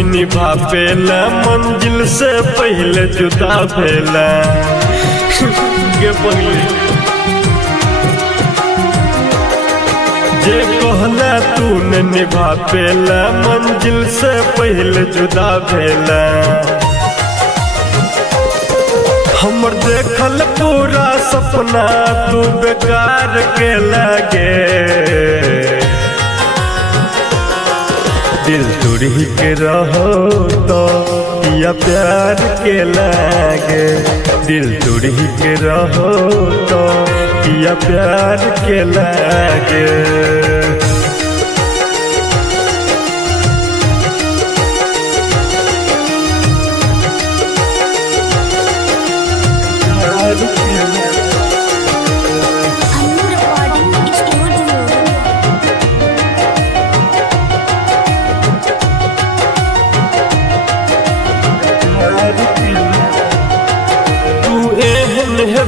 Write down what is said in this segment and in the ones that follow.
नहीं निभा पेला, मंजिल से पहले जुदा भेला। गे पगली जे कहला तू नहीं निभा पेला, मंजिल से पहले जुदा भेला। हमर देखल पूरा सपना तू बेकार के लागे, दिल तुड़ी के रहो तो या प्यार के लागे, दिल तुड़ी के रहो तो या प्यार के लागे।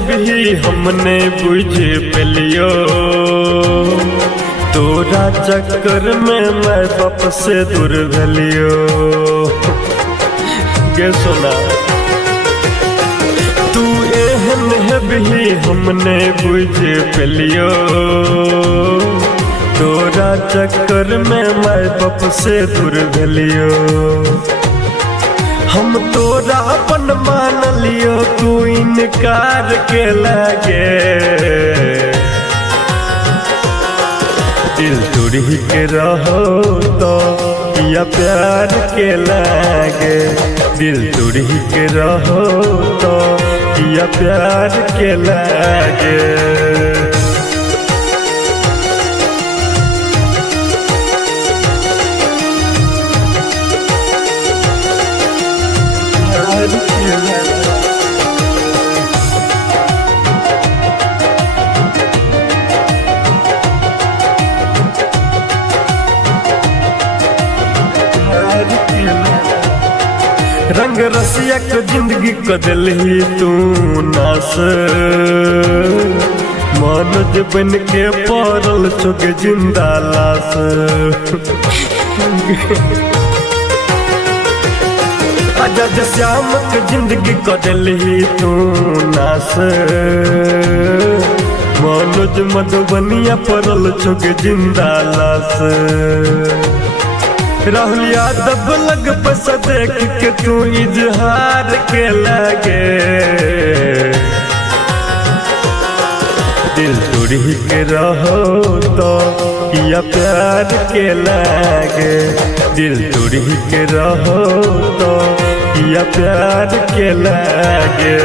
भी हमने बुझ पेलियो, तोरा चक्कर में मैं बाप से दूर भेलियो। गे सोना तू एहन है भी हमने बुझ पेलियो, तोरा चक्कर में मैं बाप से दूर भेलियो। हम तोरा अपन मान लियो, तू इनकार के लागे, दिल तुड़ी के रहो तो या प्यार के लागे, दिल तुड़ी के रहो तो या प्यार के लागे। रंग रसिया को जिंदगी को दिल ही तू नास, मनोज बन के पड़ल चुक जिंदा लाश। आजाद श्याम के जिंदगी को दिल ही तू नास, मनोज मधुबनिया पड़ल चुक जिंदा लाश। राहुल यादव लग पस देख के तू इजहार के लागे, दिल तुड़ी के रहो तो या प्यार के लागे, दिल तुड़ी के रहो तो या प्यार के लागे।